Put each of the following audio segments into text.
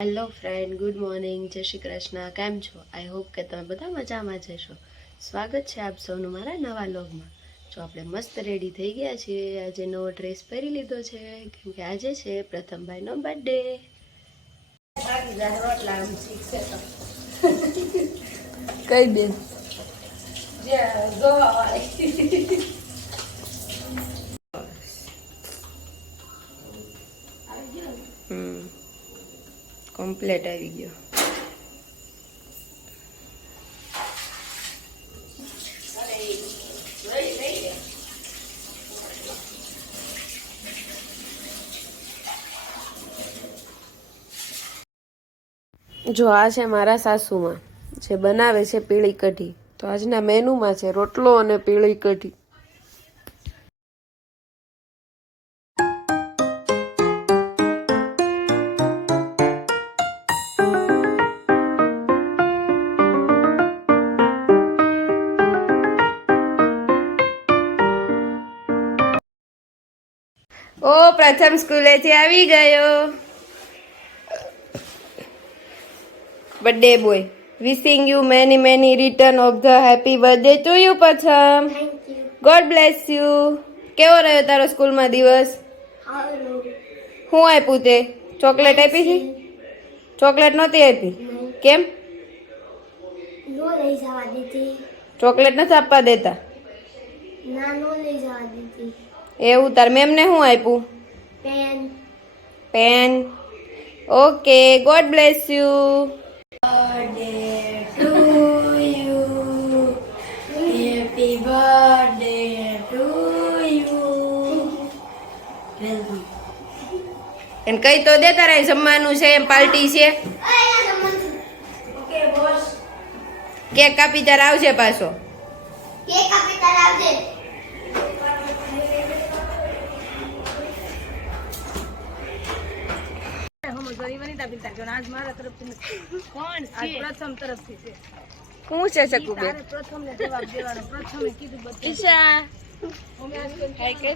Hello friend, good morning, જય શ્રી કૃષ્ણ. કેમ છો? આઈ હોપ કે તમે બધા મજામાં જશો. સ્વાગત છે આપ સૌનું મારા નવા વ્લોગમાં. જો આપણે મસ્ત રેડી થઈ ગયા છીએ. આજે નવો ડ્રેસ પહેરી લીધો છે કેમ કે આજે છે પ્રથમભાઈનો બર્થડે. કઈ બેન કમ્પ્લેટ આવી ગયો. જો આ છે મારા સાસુમાં જે બનાવે છે પીળી કઢી. તો આજના મેનુમાં છે રોટલો અને પીળી કઢી. ઓ પ્રથમ સ્કૂલેથી આવી ગયો. Birthday boy, wishing you many many return of the happy birthday to you પ્રથમ. Thank you. God bless you. કેવો રહ્યો તારો સ્કૂલમાં દિવસ? Hello. શું આપ્યું તે? ચોકલેટ આપી હતી? ચોકલેટ નહોતી આપી? કેમ? નો લઈ જવા દીધી. ચોકલેટ નથી આપવા દેતા? ના, નો લઈ જવા દીધી. એવું? તાર મેમને શું આપ્યું? Pen. Pen. Okay, god bless you. Birthday to you. Happy birthday to you. એને કઈ તો દે તારા જમવાનું છે એમ પાર્ટી છે. Okay boss. કેક કાપી તાર આવજે પાછો. કેક આપી તાર આવજે. શું છે શકુબેન? ઈશા હાય કે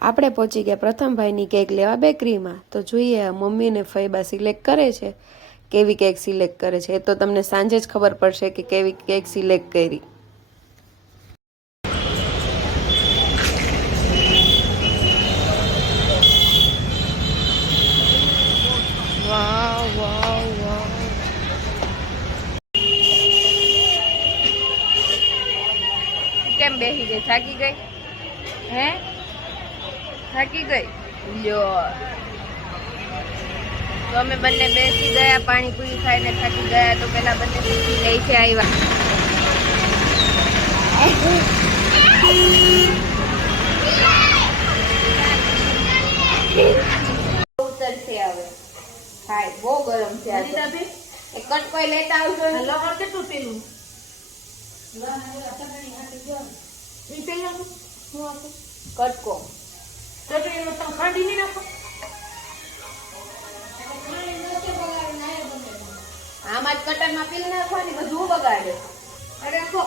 આપણે પહોંચી ગયા પ્રથમભાઈની કેક લેવા બેકરીમાં. તો જોઈએ મમ્મી ને ફઈબા સિલેક્ટ કરે છે કેવી કેક સિલેક્ટ કરે છે. એ તો તમને સાંજે જ ખબર પડશે કે કેવી કેક સિલેક્ટ કરી. વાવ વાવ વાવ. કેમ બેસી ગઈ? થાકી ગઈ? હે થાકી ગઈ? લ્યો. તો અમે બંને બેસી ગયા, પાણીપુરી ખાઈને થાકી ગયા. તો પેલા બંને બેસી લઈ છે આવ્યા. ઉતરશે હવે. હાય બહુ ગરમ છે આ. એક કટકોઈ લેતા આવજો. લગન કેટલું પીલું? કટકો ખાંડી નહીં નાખો. આમાં જ કટરમાં પીલ નાખવાની, બધું બગાડે. અરે કો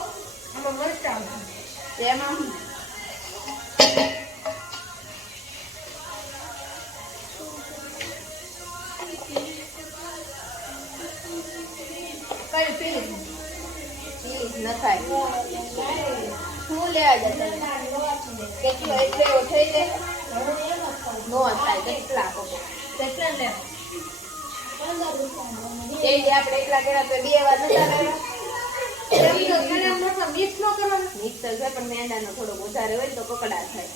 આમાં મરચાં એમાં કઈ પીલી ન થાય. શું લેવા જતા? કેટલો એટલે એવો થઈ જાય નો થાય. કેટલા કેટલા લે? આપણે એકલા કર્યા તો 2 વાર નતા મિક્સ નો કરવાનો. મિક્સ છે પણ મેંદાનો થોડો વધારે હોય તો કકડા થાય.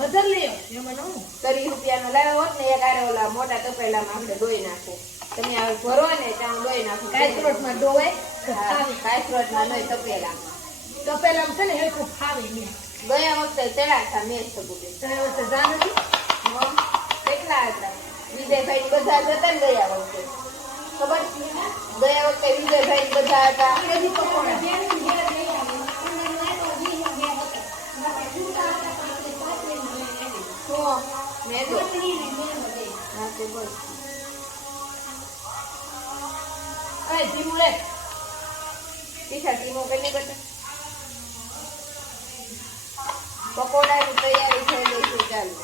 વધારે લ્યો એમાં નો 30 રૂપિયાનો લાવ્યો હોત ને એક આરે ઓલા મોટા તપેલામાં આપણે ધોઈ નાખો. તમે આ ભરો ને ત્યાં ધોઈ નાખો. કાયસ્રોટમાં ધોવાય. કાયસ્રોટમાં નહીં, તપેલામાં છે ને એ ખૂબ ફાવે નહીં. ગયા વખતે ચડા હતા મેં સબુબે. ગયા વખતે જા નથી. કેટલા હતા? વિજયભાઈ બધા હતા ને ગયા વખતે ખબર? ગયા વખતે વિજયભાઈ બધા હતા. તીખા તીમો કરી બેટા પકોડાની તૈયારી થઈ ગઈ છે ચાલો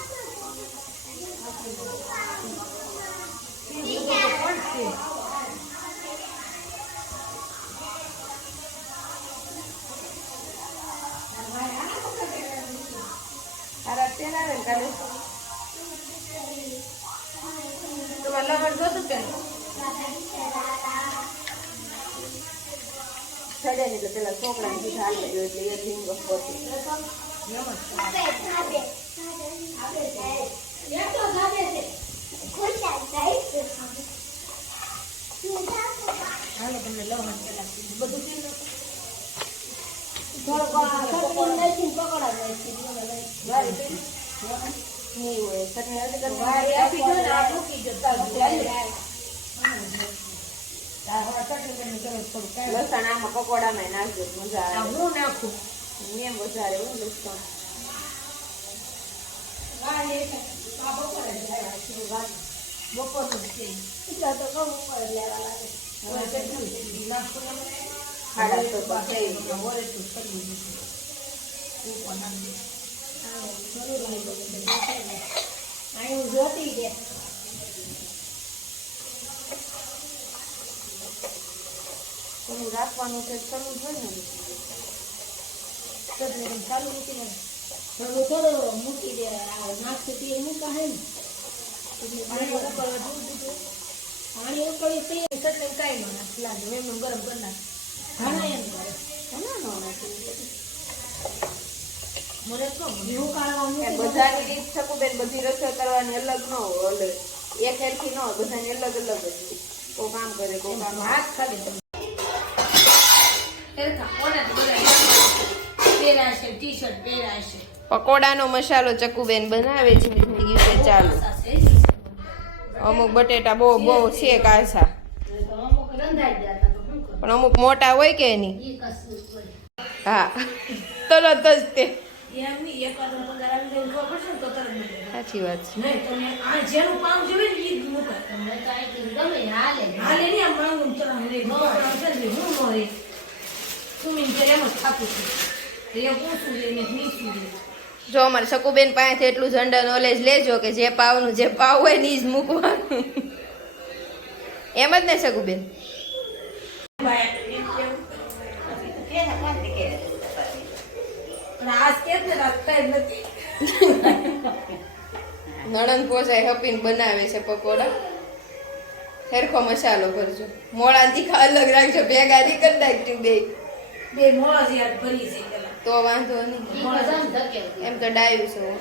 આ રાતે ના આવે કાલે તમારે લવણ જોતું કે ચડે ને એટલે પેલા છોકરાને કીધા હાલ ગયો એટલે એ લિંગ પોતી લસણ આમાં પકોડામાં નાખજો મજા આવે હું નાખું મેં વધારે હું લસણ રાખવાનું છે ચાલુ હોય ને ચાલુ મૂકી દે નાખી મૂકા હે ને પાણી ઉકળી તે ચટણી કાંઈ ન લાગે એમ ગરમ કરી નાખ ઘણા એમ ઘણા નો નાખે બધાની રીત શકુબેન બધી રસોઈ કરવાની અલગ ન હોય એક એરથી ન હોય બધાને અલગ અલગ જ કોઈ કામ કરે કોઈ કામ હાથ ખાલી પકોડાનો મસાલો ચકુબેન બનાવે છે થઈ ગયું છે ચાલુ અમુક બટેટા બહુ બહુ છે કાચા પણ અમુક મોટા હોય કે નહીં હા તરત જ તે સાચી વાત છે જો અમારે શકુબેન પાસેથી એટલું જનરલ નોલેજ લેજો કે જે પાવનું જે પાવ હોય ને જ મૂકવાનું એમ જ ને શકુબેન નણંદ પોસાય હપીને બનાવે છે પકોડા સરખો મસાલો કરજો મોળા તીખા અલગ રાખજો ભેગા નહીં કરી નાખજો બે મોળા યાદ ભરી છે તો વાંધો નહીં એમ તો ડાયું છું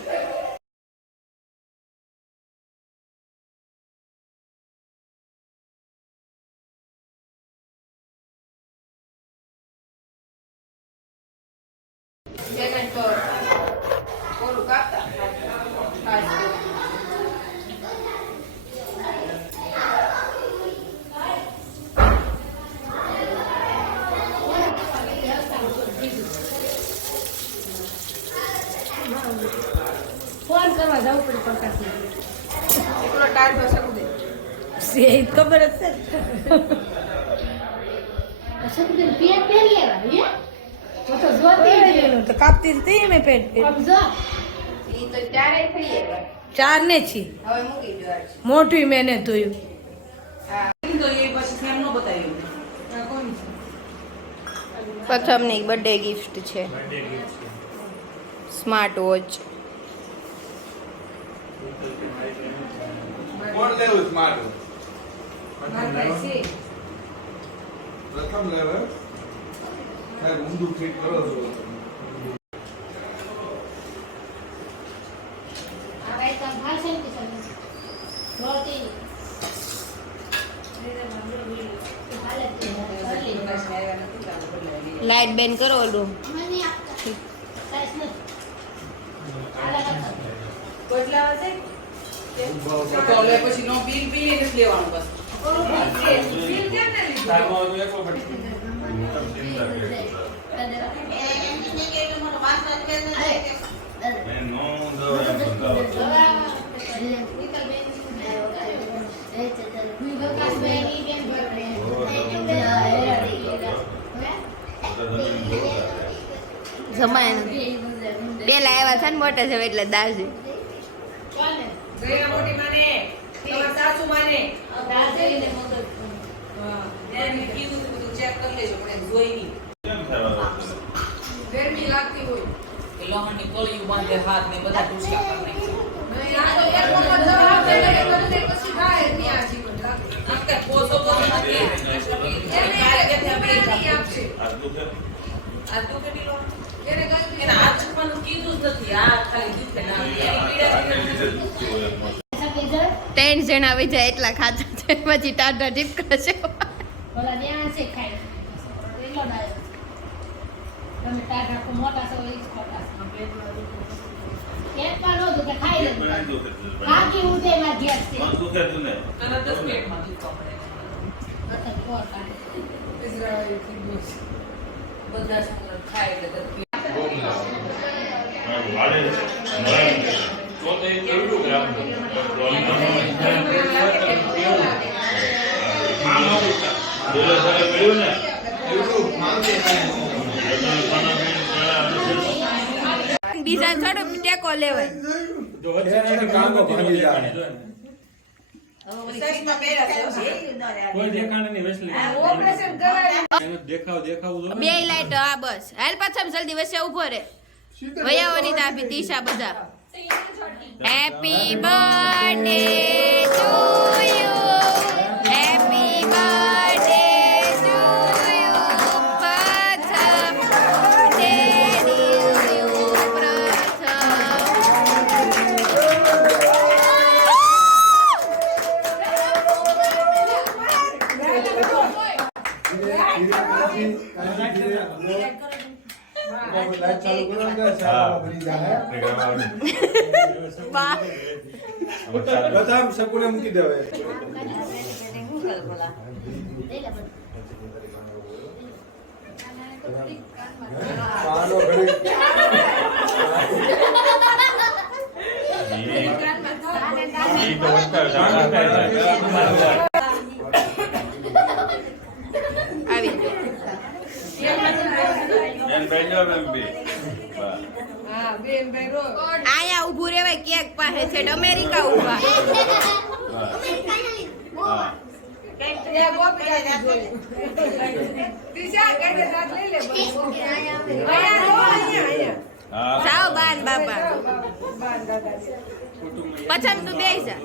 ઓલું કાપતા ફોન કરવા જવું પડે પકાસી એકલો ટાઢો શકુબેન સે ખબર જ છે શકુબેન પેટ પેર લેવા હે તો જોતી તો કાપતી હતી મેં પેટ પેર જો ઈ તો ચારે થઈ ગયા ચાર ને છી હવે મૂકી દો મોઢું મેને ધોયું હા તો એ પછી ફેમ નો બતાવ્યું આ કોણ છે પ્રથમની બર્થડે ગિફ્ટ છે સ્માર્ટ વોચ કોણ લેવું સ્માર્ટ પ્રથમ લેવે ઊંધું ફિટ કરો છો લાઈટ બેન કરો ઓલું પછી નો બિલ બિલ જ લેવાનું બસ બિલ કેમ ને લીધું જમાય પેલા આવ્યા છે ને મોટા છે એટલે દાજી ગયા મોટી માને તમારા સાસુ માને એને કીધું તું બધું ચેક કરી લેજો પણ એમ જોઈ નહીં ગરમી લાગતી હોય એ લોહણની કોળીઓ બાંધે હાથ ને બધા ટુસકા કરી નાખે આ તો એક વખત જવાબ દે એટલે પછી ખાય નહીં આ જીવન લાગે આખે પોસો પોસો નથી એને કારકે આપણે આપશે આ તો કેટલી લો એને કઈ એના હાથ ચૂકવાનું કીધું જ નથી આ ખાલી દુખે ના ત્રણ જણા આવી જાય એટલા ખાતા છે પછી ટાટા ટીપકા છે ઓલા ન્યા છે ખાય એટલો ડાયો તમે ટાટા કો મોટા સો ઈ ખોટા કેમ પાડો તો કે ખાઈ લે કાકી ઉદે માં ઘેર છે તરત જ પેટમાં દુખવા પડે અતક કોર કાઢે ઇઝરાયલથી બોસ બધા સંગ ખાય એટલે તરત બીજા થોડો ટેકો લેવાય બે લાઈટ હા બસ હાલ પાછા જલ્દી વસે ઉભો રે વયાઓની તાપી તીશા બધા happy birthday to you happy birthday to you પ્રથમ બર્થડે યુ પ્રથમ સકુને મૂકી દેવાય પાનો ઘડી આવી આયા ઉભું રેવાય કેક પાસે છે અમેરિકા ઉભા જાઓ બાન બાપા પછમ તું બેસી જા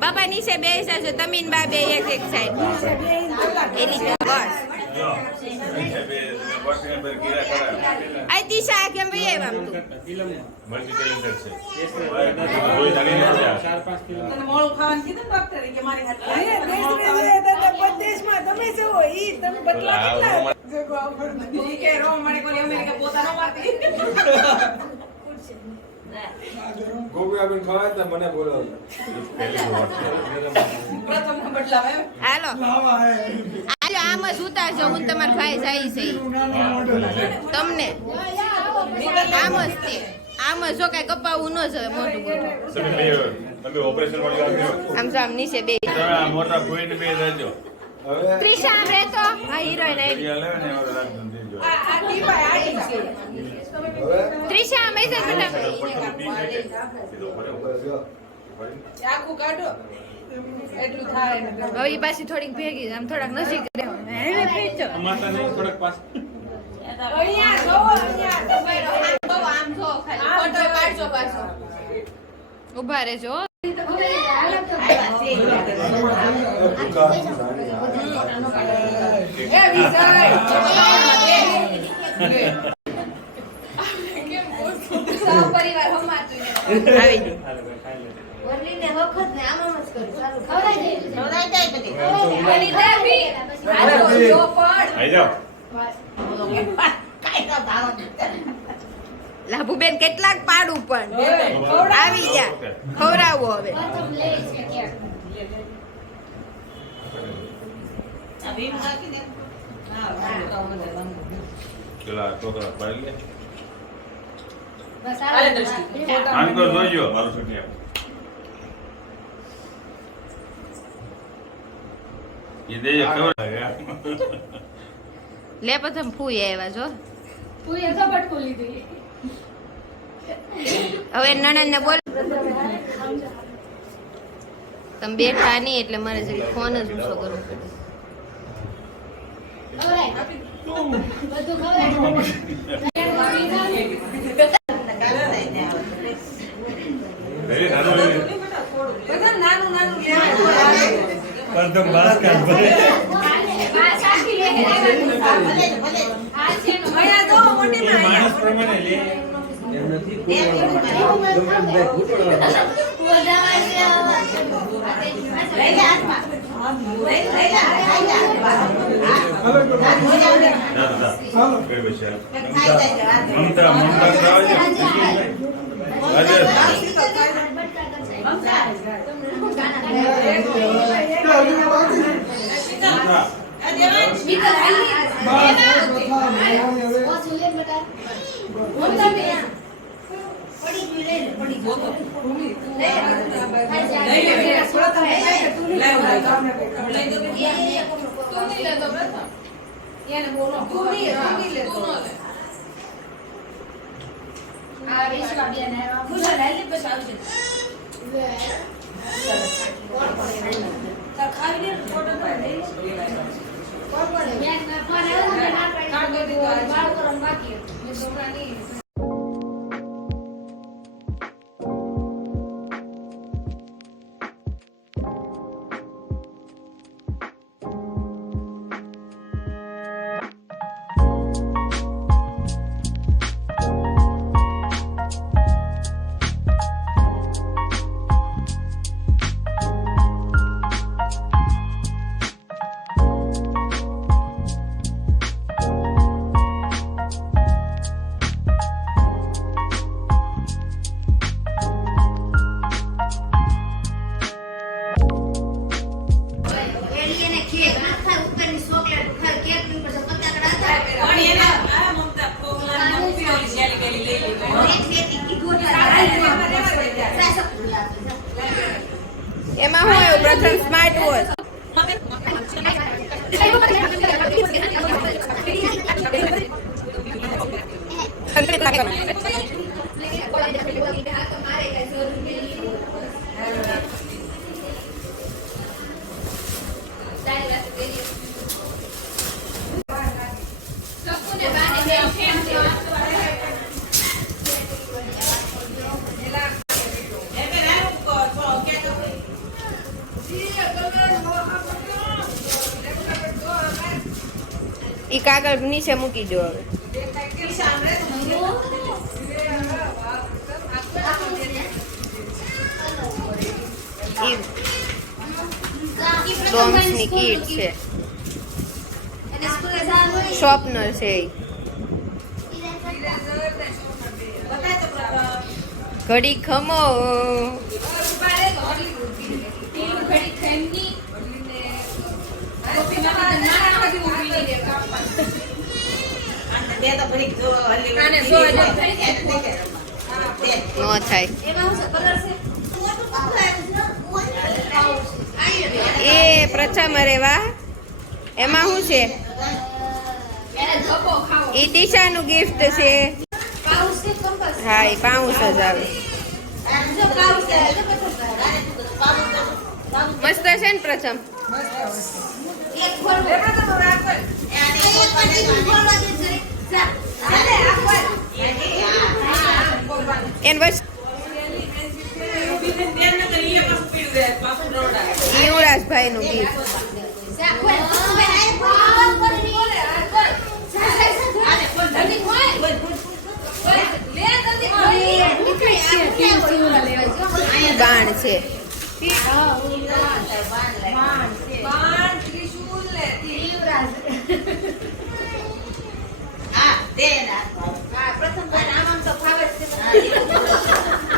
બાપા નીચે બેસી જજો તમે ને બા બે એક એક સાઈડ એની બસ આ દિશા કેમ ભાઈ આમ તું તને મોળું ખાવાનું કીધું ડોક્ટરે કે મારી હાથ ઈ કે રો મને કોઈ અમેરિકા પોતાનો મારતી ગોપી આપીને ખવાય તો મને બોલાવો પ્રથમ બદલાવે હાલો હાલો આમ જ ઉતારજો હું તમારા ભાઈ જાય છે તમને આમ જ તે આમ જ જો કઈ કપાવું ન જવે મોટું આમ જો આમ નીચે બે મોટા પોઈન્ટ બે રહેજો હવે ત્રિશા આમ રહેતો હા હિરોઈન આવી આ દીવાય આડી છે હવે ત્રિશા આમ આવી જાય આખું કાઢો એટલું થાય ને હવે ઈ પાછી થોડીક ભેગી આમ થોડાક નજીક રહેવાનું હવે ફેંચો અહીંયા જોવો અહીંયા આમ જો ખાલી ફોટો પાડજો પાછો ઊભા રહેજો એ વિજય સહ પરિવાર હમાતું આવી ગયું વરલીને વખત ને આમ જ કરું સારું ખવડાઈ જાય બધી ઓલી દેવી હાલો જો પણ આઈ જાઓ લાભુબેન કેટલાક પાડું પણ આવી ગયા ખવડાવો હવે પ્રથમ લે છે કેક પેલા છોકરા પાડી લે બસ હાલે દ્રષ્ટિ. આનકો જોઈજો મારું છોકરી એ દેજો ખબર લે પ્રથમ ફૂઈ આવ્યા જો તું એ ઝપટકું લીધી. હવે નણંદને બોલ. તમે બેઠા નહીં એટલે મારે જરી ફોન જ ઊંચો કરવો પડે. ખવડાય. બધું ખવડાય. very નાનું બધા નાનું નાનું લેવાનું. અર્ધમ બાસ કાઢ ભલે આ સાચી લે આ છે નો અહીંયા જો મોટી માં માણસ પ્રમાણે લે મમતા એમાં હું આવ્યું પ્રથમ સ્માર્ટ વોચ. ઈ કાગળ નીચે મૂકી દો હવે. ડોમ્સની કીટ છે. શોપનર છે ઈ. ઘડી ખમો નો થાય એ પ્રથમ. અરે વાહ, એમાં શું છે? એ ટીશાનું ગિફ્ટ છે. હા, એ પાઉસ જ આવે. મસ્ત છે ને પ્રથમ? એન બસ યુવરાજભાઈ નું ગીફ્ટ. બાણ છે.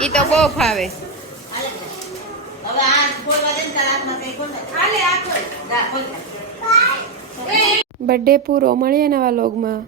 ઈ તો બહુ ફાવે. બર્થડે પૂરો. મળીએ નવા લોગમાં.